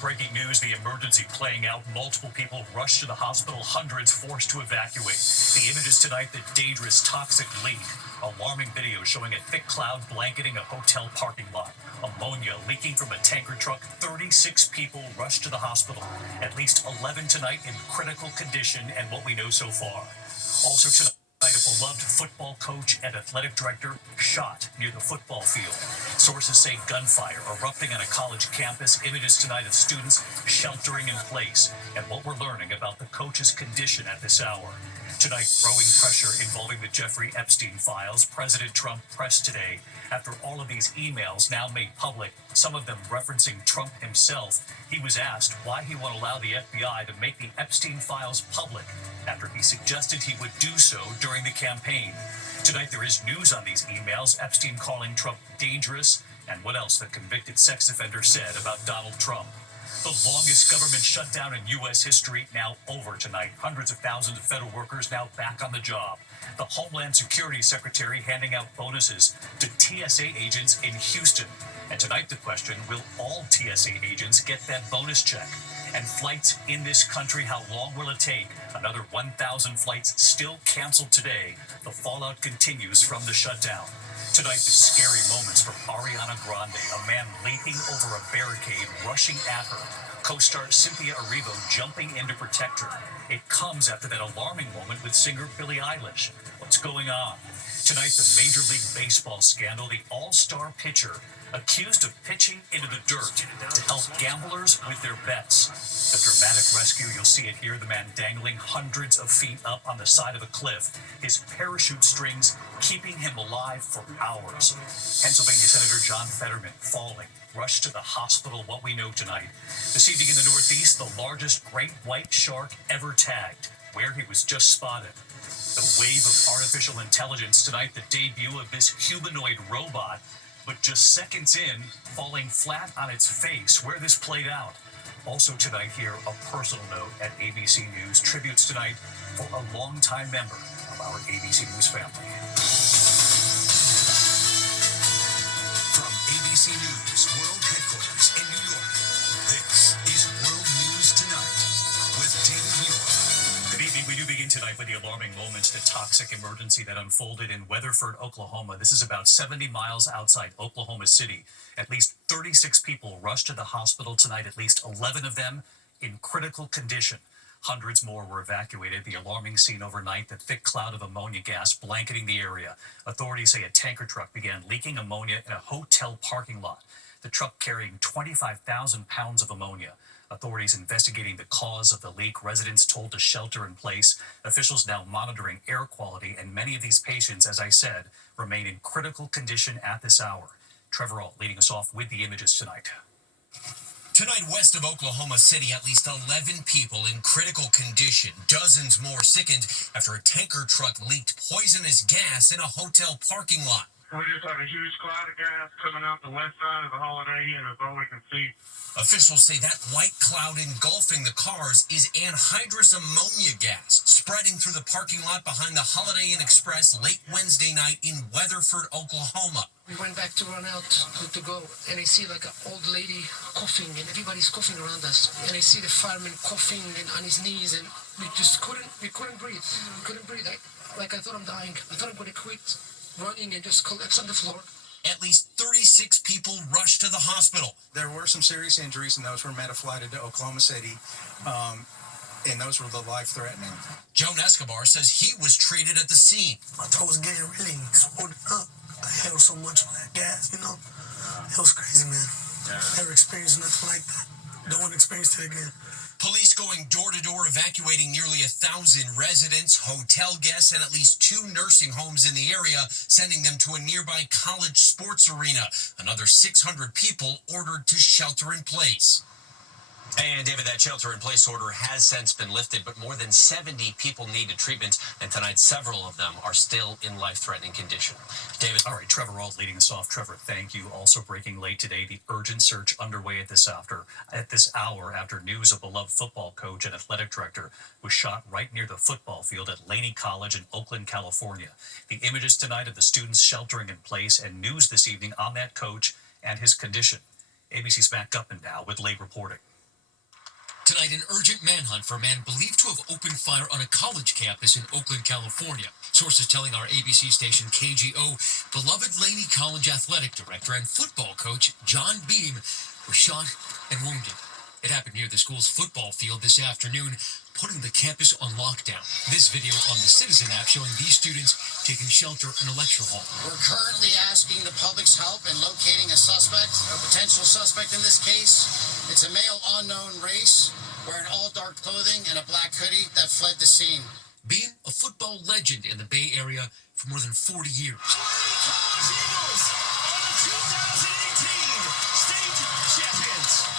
Breaking news, the emergency playing out. Multiple people rushed to the hospital, hundreds forced to evacuate. The images tonight, the dangerous toxic leak. Alarming video showing a thick cloud blanketing a hotel parking lot. Ammonia leaking from a tanker truck. 36 people rushed to the hospital. At least 11 tonight in critical condition, and what we know so far. Also tonight, a beloved football coach and athletic director shot near the football field. Sources say gunfire erupting on a college campus. Images tonight of students sheltering in place, and what we're learning about the coach's condition at this hour. Tonight, growing pressure involving the Jeffrey Epstein files. President Trump pressed today after all of these emails now made public, some of them referencing Trump himself. He was asked why he would allow the FBI to make the Epstein files public after he suggested he would do so during the campaign. Tonight, there is news on these emails. Epstein calling Trump dangerous, and what else the convicted sex offender said about Donald Trump. The longest government shutdown in U.S. history now over tonight. Hundreds of thousands of federal workers now back on the job. The Homeland Security Secretary handing out bonuses to TSA agents in Houston. And tonight the question, will all TSA agents get that bonus check? And flights in this country, how long will it take? Another 1,000 flights still canceled today. The fallout continues from the shutdown. Tonight, the scary moments from Ariana Grande, a man leaping over a barricade, rushing at her. Co-star Cynthia Erivo jumping in to protect her. It comes after that alarming moment with singer Billie Eilish. What's going on? Tonight, the Major League Baseball scandal, the all-star pitcher accused of pitching into the dirt to help gamblers with their bets. The dramatic rescue, you'll see it here, the man dangling hundreds of feet up on the side of a cliff, his parachute strings keeping him alive for hours. Pennsylvania Senator John Fetterman falling, rushed to the hospital. What we know tonight. This evening in the Northeast, the largest great white shark ever tagged, where he was just spotted. The wave of artificial intelligence tonight, the debut of this humanoid robot, but just seconds in, falling flat on its face, where this played out. Also tonight here, a personal note at ABC News. Tributes tonight for a longtime member of our ABC News family. From ABC News World Headquarters in New York, this is World News Tonight with David Muir. Good evening. We do begin tonight with the alarming moments, the toxic emergency that unfolded in Weatherford, Oklahoma. This is about 70 miles outside Oklahoma City. At least 36 people rushed to the hospital tonight, at least 11 of them in critical condition. Hundreds more were evacuated. The alarming scene overnight, the thick cloud of ammonia gas blanketing the area. Authorities say a tanker truck began leaking ammonia in a hotel parking lot. The truck carrying 25,000 pounds of ammonia. Authorities investigating the cause of the leak. Residents told to shelter in place. Officials now monitoring air quality, and many of these patients, as I said, remain in critical condition at this hour. Trevor Ault leading us off with the images tonight. Tonight, west of Oklahoma City, at least 11 people in critical condition. Dozens more sickened after a tanker truck leaked poisonous gas in a hotel parking lot. We just had a huge cloud of gas coming out the west side of the Holiday Inn, that's all we can see. Officials say that white cloud engulfing the cars is anhydrous ammonia gas spreading through the parking lot behind the Holiday Inn Express late Wednesday night in Weatherford, Oklahoma. We went back to run out to go, and I see like an old lady coughing, and everybody's coughing around us. And I see the fireman coughing and on his knees, and we couldn't breathe. We couldn't breathe. I thought I'm dying. I thought I'm going to quit running and just collapse on the floor. At least 36 people rushed to the hospital. There were some serious injuries, and those were meta-flighted to Oklahoma City, and those were the life-threatening. Joan Escobar says he was treated at the scene. My throat was getting really swollen up. I held so much of that gas, you know. It was crazy, man. Never experienced nothing like that. Don't want to experience it again. Police going door-to-door evacuating nearly 1,000 residents, hotel guests, and at least 2 nursing homes in the area, sending them to a nearby college sports arena. Another 600 people ordered to shelter in place. And David, that shelter-in-place order has since been lifted, but more than 70 people needed treatment, and tonight several of them are still in life-threatening condition. David. All right, Trevor Ault leading us off. Trevor, thank you. Also breaking late today, the urgent search underway at this hour after news a beloved football coach and athletic director was shot right near the football field at Laney College in Oakland, California. The images tonight of the students sheltering in place, and news this evening on that coach and his condition. ABC's Matt Gutman now with late reporting. Tonight, an urgent manhunt for a man believed to have opened fire on a college campus in Oakland, California. Sources telling our ABC station KGO, beloved Laney College athletic director and football coach John Beam was shot and wounded. It happened near the school's football field this afternoon, putting the campus on lockdown. This video on the Citizen app showing these students taking shelter in a lecture hall. We're currently asking the public's help in locating a suspect, a potential suspect in this case. It's a male unknown race, wearing all dark clothing and a black hoodie that fled the scene. Being a football legend in the Bay Area for more than 40 years.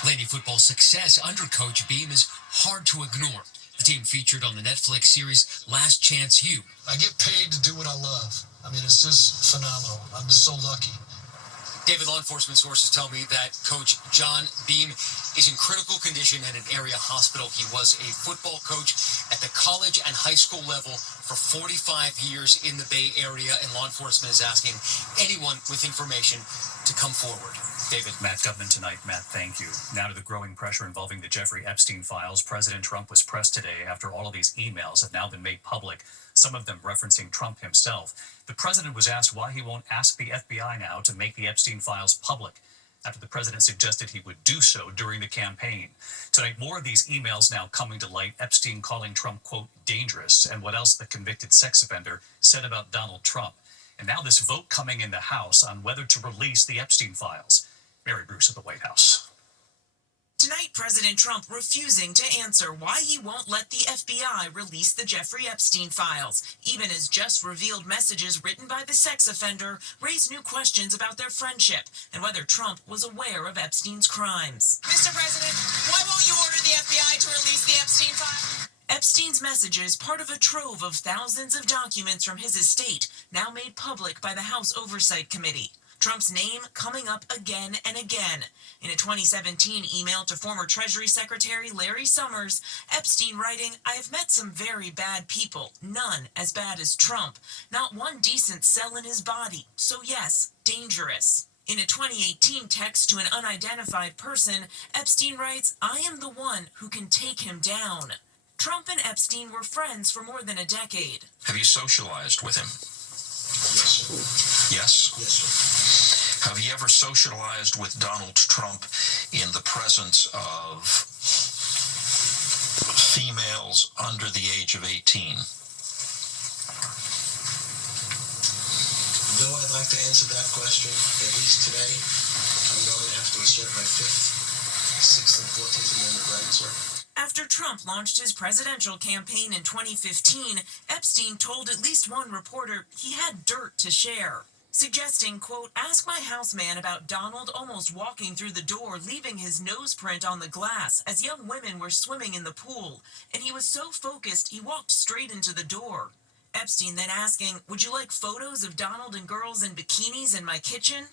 Laney football's success under Coach Beam is hard to ignore. The team featured on the Netflix series Last Chance U. I get paid to do what I love. I mean, it's just phenomenal. I'm just so lucky. David, law enforcement sources tell me that Coach John Beam is in critical condition at an area hospital. He was a football coach at the college and high school level for 45 years in the Bay Area, and law enforcement is asking anyone with information to come forward. David. Matt Gutman tonight. Matt, thank you. Now to the growing pressure involving the Jeffrey Epstein files. President Trump was pressed today after all of these emails have now been made public, some of them referencing Trump himself. The president was asked why he won't ask the FBI now to make the Epstein files public, after the president suggested he would do so during the campaign. Tonight, more of these emails now coming to light. Epstein calling Trump, quote, dangerous, and what else the convicted sex offender said about Donald Trump. And now this vote coming in the House on whether to release the Epstein files. Mary Bruce at the White House. Tonight, President Trump refusing to answer why he won't let the FBI release the Jeffrey Epstein files, even as just revealed messages written by the sex offender raise new questions about their friendship and whether Trump was aware of Epstein's crimes. Mr. President, why won't you order the FBI to release the Epstein files? Epstein's messages, part of a trove of thousands of documents from his estate, now made public by the House Oversight Committee. Trump's name coming up again and again. In a 2017 email to former Treasury Secretary Larry Summers, Epstein writing, I have met some very bad people, none as bad as Trump, not one decent cell in his body, so yes, dangerous. In a 2018 text to an unidentified person, Epstein writes, I am the one who can take him down. Trump and Epstein were friends for more than a decade. Have you socialized with him? Yes, sir. Yes? Yes, sir. Have you ever socialized with Donald Trump in the presence of females under the age of 18? Though I'd like to answer that question, at least today, I'm going to have to assert my 5th, 6th, and 14th Amendment rights, sir. After Trump launched his presidential campaign in 2015, Epstein told at least one reporter he had dirt to share, suggesting, quote, ask my houseman about Donald almost walking through the door, leaving his nose print on the glass as young women were swimming in the pool, and he was so focused he walked straight into the door. Epstein then asking, would you like photos of Donald and girls in bikinis in my kitchen?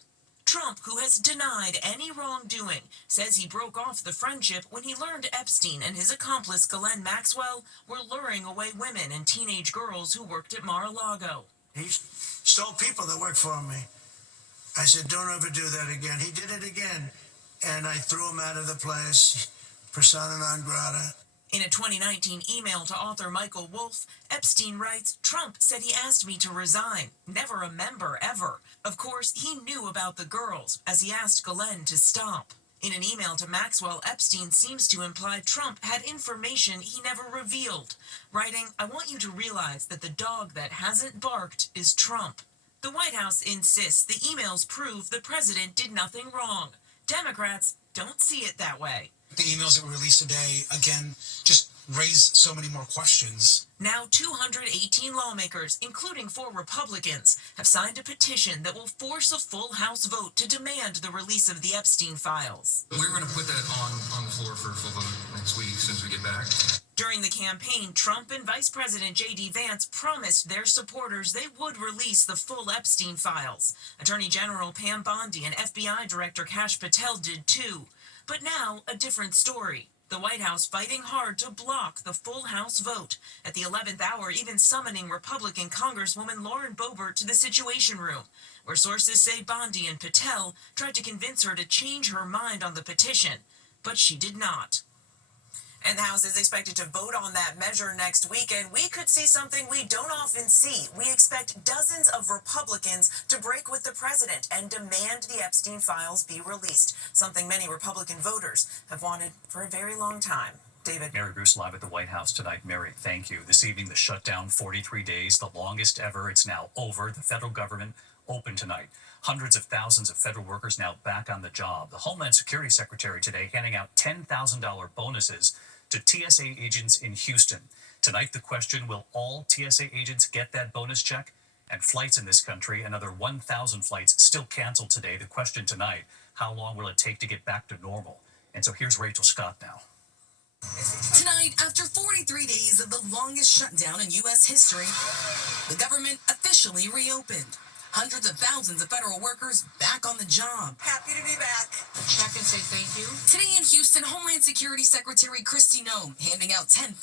Trump, who has denied any wrongdoing, says he broke off the friendship when he learned Epstein and his accomplice Ghislaine Maxwell were luring away women and teenage girls who worked at Mar-a-Lago. He stole people that worked for me. I said, don't ever do that again. He did it again. And I threw him out of the place, persona non grata. In a 2019 email to author Michael Wolff, Epstein writes, Trump said he asked me to resign. Never a member, ever. Of course, he knew about the girls, as he asked Ghislaine to stop. In an email to Maxwell, Epstein seems to imply Trump had information he never revealed, writing, I want you to realize that the dog that hasn't barked is Trump. The White House insists the emails prove the president did nothing wrong. Democrats don't see it that way. The emails that were released today, again, just raise so many more questions. Now 218 lawmakers, including 4 Republicans, have signed a petition that will force a full House vote to demand the release of the Epstein files. We're going to put that on the floor for a full vote next week as soon as we get back. During the campaign, Trump and Vice President J.D. Vance promised their supporters they would release the full Epstein files. Attorney General Pam Bondi and FBI Director Kash Patel did too. But now, a different story. The White House fighting hard to block the full House vote. At the 11th hour, even summoning Republican Congresswoman Lauren Boebert to the Situation Room, where sources say Bondi and Patel tried to convince her to change her mind on the petition, but she did not. And the House is expected to vote on that measure next week, and we could see something we don't often see. We expect dozens of Republicans to break with the president and demand the Epstein files be released, something many Republican voters have wanted for a very long time. David. Mary Bruce live at the White House tonight. Mary, thank you. This evening, the shutdown, 43 days, the longest ever. It's now over. The federal government open tonight. Hundreds of thousands of federal workers now back on the job. The Homeland Security Secretary today handing out $10,000 bonuses to TSA agents in Houston. Tonight, the question, will all TSA agents get that bonus check? And flights in this country, another 1,000 flights still canceled today. The question tonight, how long will it take to get back to normal? And so here's Rachel Scott now. Tonight, after 43 days of the longest shutdown in U.S. history, the government officially reopened. Hundreds of thousands of federal workers back on the job. Happy to be back. Check and say thank you. Today in Houston, Homeland Security Secretary Kristi Noem handing out $10,000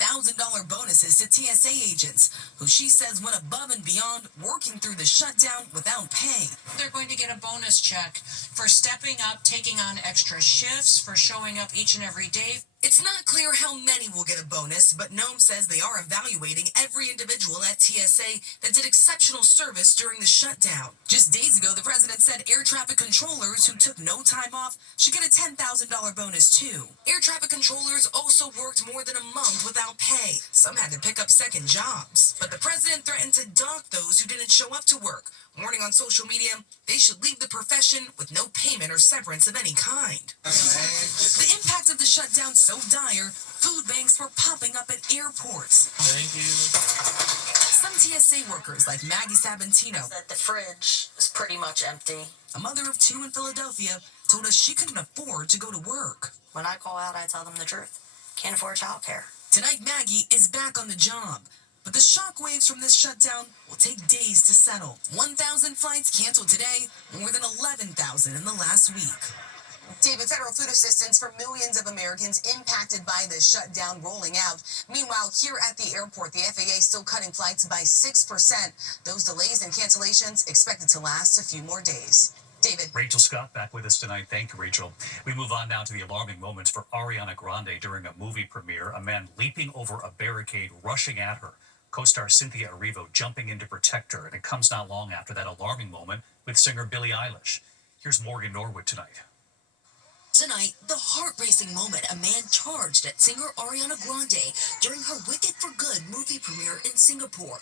bonuses to TSA agents, who she says went above and beyond working through the shutdown without pay. They're going to get a bonus check for stepping up, taking on extra shifts, for showing up each and every day. It's not clear how many will get a bonus, but Noem says they are evaluating every individual at TSA that did exceptional service during the shutdown. Just days ago, the president said air traffic controllers who took no time off should get a $10,000 bonus too. Air traffic controllers also worked more than a month without pay. Some had to pick up second jobs. But the president threatened to dock those who didn't show up to work, warning on social media they should leave the profession with no payment or severance of any kind. The impact of the shutdown so dire, food banks were popping up at airports. Thank you. Some TSA workers, like Maggie Sabantino, That the fridge is pretty much empty. a mother of two in Philadelphia, told us she couldn't afford to go to work. When I call out, I tell them the truth. Can't afford childcare. Tonight, Maggie is back on the job. But the shockwaves from this shutdown will take days to settle. 1,000 flights canceled today, more than 11,000 in the last week. David, federal food assistance for millions of Americans impacted by this shutdown rolling out. Meanwhile, here at the airport, the FAA is still cutting flights by 6%. Those delays and cancellations expected to last a few more days. David. Rachel Scott back with us tonight. Thank you, Rachel. We move on now to the alarming moments for Ariana Grande during a movie premiere. A man leaping over a barricade, rushing at her. Co-star Cynthia Erivo jumping in to protect her. And it comes not long after that alarming moment with singer Billie Eilish. Here's Morgan Norwood tonight. Tonight, the heart-racing moment a man charged at singer Ariana Grande during her Wicked for Good movie premiere in Singapore.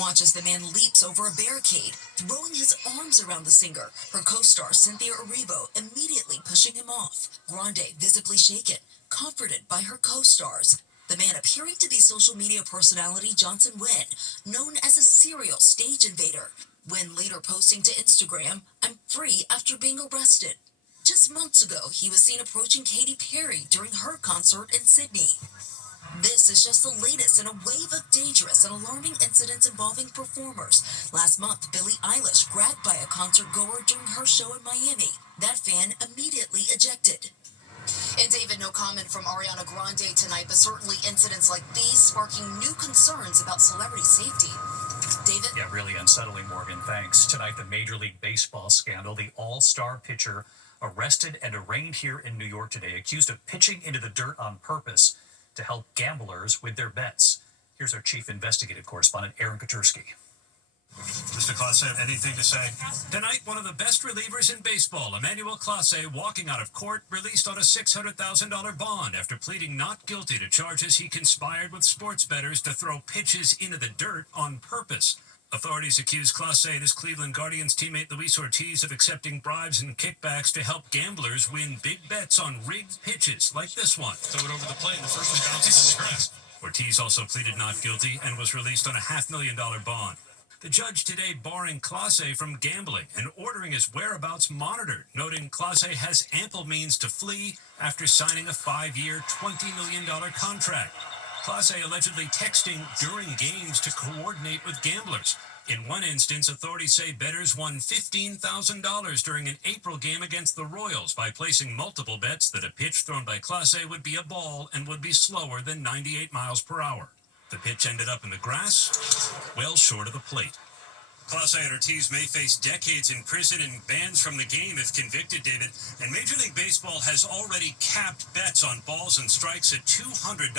Watch as the man leaps over a barricade, throwing his arms around the singer, her co-star Cynthia Erivo immediately pushing him off. Grande visibly shaken, comforted by her co-stars. The man appearing to be social media personality Johnson Wynn, known as a serial stage invader. Wynn later posting to Instagram, "I'm free after being arrested." Just months ago, he was seen approaching Katy Perry during her concert in Sydney. This is just the latest in a wave of dangerous and alarming incidents involving performers. Last month, Billie Eilish grabbed by a concert goer during her show in Miami. That fan immediately ejected. And David, no comment from Ariana Grande tonight, but certainly incidents like these sparking new concerns about celebrity safety. David? Yeah, really unsettling, Morgan. Thanks. Tonight, the Major League Baseball scandal. The all-star pitcher arrested and arraigned here in New York today, accused of pitching into the dirt on purpose to help gamblers with their bets. Here's our chief investigative correspondent, Aaron Katursky. Mr. Clase, anything to say? Tonight, one of the best relievers in baseball, Emmanuel Clase, walking out of court, released on a $600,000 bond after pleading not guilty to charges he conspired with sports bettors to throw pitches into the dirt on purpose. Authorities accuse Clase and his Cleveland Guardians teammate Luis Ortiz of accepting bribes and kickbacks to help gamblers win big bets on rigged pitches like this one. Throw it over the plate and the first one bounces in the grass. Ortiz also pleaded not guilty and was released on a $500,000 bond. The judge today barring Clase from gambling and ordering his whereabouts monitored, noting Clase has ample means to flee after signing a 5-year, $20 million contract. Clase allegedly texting during games to coordinate with gamblers. In one instance, authorities say bettors won $15,000 during an April game against the Royals by placing multiple bets that a pitch thrown by Clase would be a ball and would be slower than 98 miles per hour. The pitch ended up in the grass, well short of the plate. Clase and Ortiz may face decades in prison and bans from the game if convicted, David. And Major League Baseball has already capped bets on balls and strikes at $200,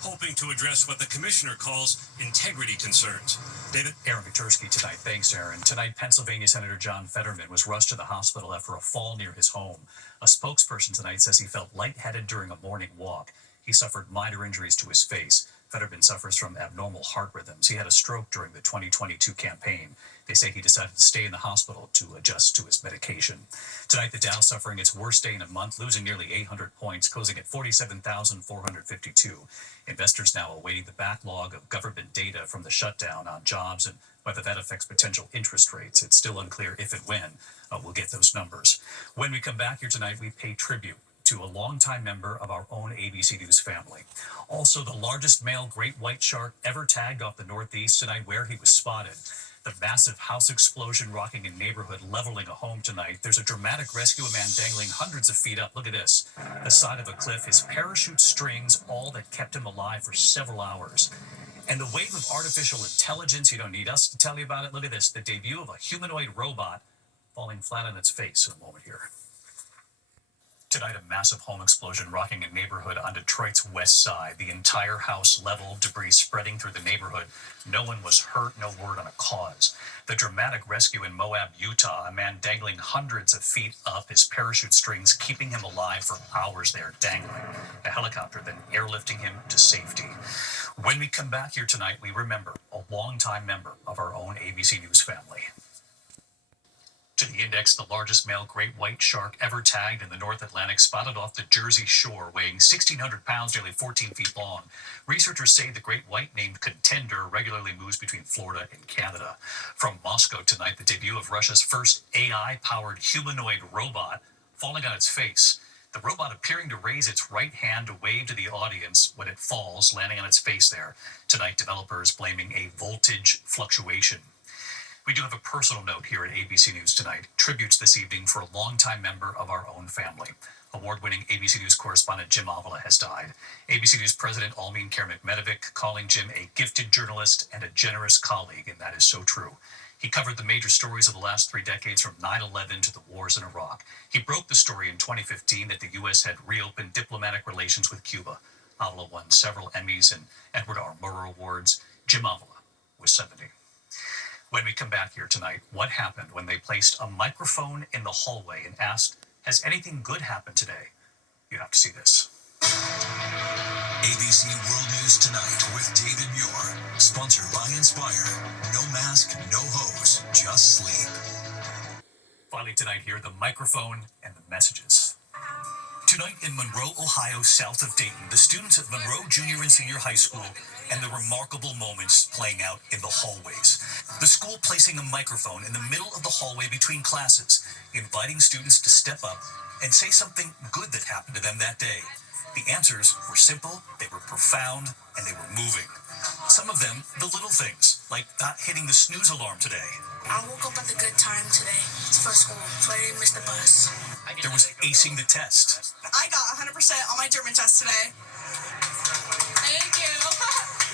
hoping to address what the commissioner calls integrity concerns. David? Aaron Vitursky tonight. Thanks, Aaron. Tonight, Pennsylvania Senator John Fetterman was rushed to the hospital after a fall near his home. A spokesperson tonight says he felt lightheaded during a morning walk. He suffered minor injuries to his face. Fetterman suffers from abnormal heart rhythms. He had a stroke during the 2022 campaign. They say he decided to stay in the hospital to adjust to his medication. Tonight, the Dow suffering its worst day in a month, losing nearly 800 points, closing at 47,452. Investors now awaiting the backlog of government data from the shutdown on jobs and whether that affects potential interest rates. It's still unclear if and when we'll get those numbers. When we come back here tonight, we pay tribute to a longtime member of our own ABC News family. Also, the largest male great white shark ever tagged off the Northeast tonight, where he was spotted. The massive house explosion rocking a neighborhood, leveling a home tonight. There's a dramatic rescue, a man dangling hundreds of feet up. Look at this. The side of a cliff, his parachute strings, all that kept him alive for several hours. And the wave of artificial intelligence, you don't need us to tell you about it. Look at this, the debut of a humanoid robot falling flat on its face in a moment here. Tonight, a massive home explosion rocking a neighborhood on Detroit's west side. The entire house leveled, debris spreading through the neighborhood. No one was hurt, no word on a cause. The dramatic rescue in Moab, Utah, a man dangling hundreds of feet up, his parachute strings keeping him alive for hours there, dangling. A helicopter then airlifting him to safety. When we come back here tonight, we remember a longtime member of our own ABC News family. To the index, the largest male great white shark ever tagged in the North Atlantic, spotted off the Jersey Shore, weighing 1,600 pounds, nearly 14 feet long. Researchers say the great white, named Contender, regularly moves between Florida and Canada. From Moscow tonight, the debut of Russia's first AI-powered humanoid robot falling on its face. The robot appearing to raise its right hand to wave to the audience when it falls, landing on its face there. Tonight, developers blaming a voltage fluctuation. We do have a personal note here at ABC News tonight. Tributes this evening for a longtime member of our own family. Award-winning ABC News correspondent Jim Avila has died. ABC News President Almin Kermit-Medovic calling Jim a gifted journalist and a generous colleague, and that is so true. He covered the major stories of the last 3 decades, from 9/11 to the wars in Iraq. He broke the story in 2015 that the U.S. had reopened diplomatic relations with Cuba. Avila won several Emmys and Edward R. Murrow Awards. Jim Avila was 70. When we come back here tonight, what happened when they placed a microphone in the hallway and asked, has anything good happened today? You have to see this. ABC World News Tonight with David Muir. Sponsored by Inspire. No mask, no hose, just sleep. Finally tonight here, the microphone and the messages. Tonight in Monroe, Ohio, south of Dayton, the students at Monroe Junior and Senior High School and the remarkable moments playing out in the hallways. The school placing a microphone in the middle of the hallway between classes, inviting students to step up and say something good that happened to them that day. The answers were simple, they were profound, and they were moving. Some of them, the little things, like not hitting the snooze alarm today. I woke up at a good time today for school, so I didn't miss the bus. There was acing the test. I got 100% on my German test today. Thank you.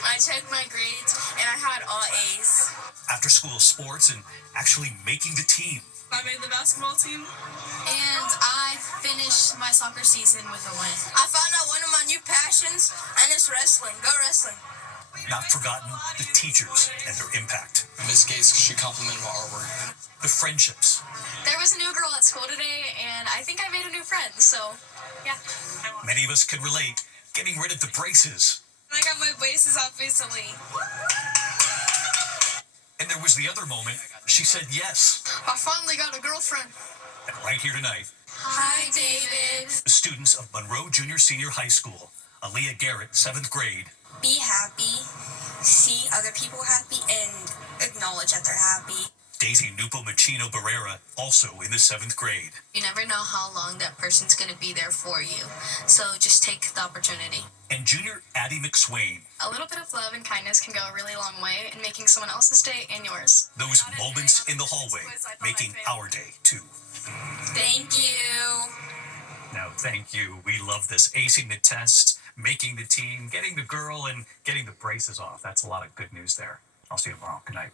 I checked my grades, and I had all A's. After school sports and actually making the team. I made the basketball team. And I finished my soccer season with a win. I found out one of my new passions, and it's wrestling. Go wrestling. Not forgotten, the teachers and their impact. Miss Gates, she complimented my artwork. The friendships. There was a new girl at school today, and I think I made a new friend, so, yeah. Many of us can relate, getting rid of the braces. I got my braces off recently. And there was the other moment, she said yes. I finally got a girlfriend. And right here tonight, Hi, David. the students of Monroe Junior Senior High School, Aaliyah Garrett, 7th grade. Be happy, see other people happy, and acknowledge that they're happy. Daisy Nupo Machino Barrera, also in the 7th grade. You never know how long that person's going to be there for you, so just take the opportunity. And junior Addie McSwain. A little bit of love and kindness can go a really long way in making someone else's day and yours. Those moments in the hallway, making our day, too. Thank you. No, thank you. We love this. Acing the test, making the team, getting the girl, and getting the braces off. That's a lot of good news there. I'll see you tomorrow. Good night.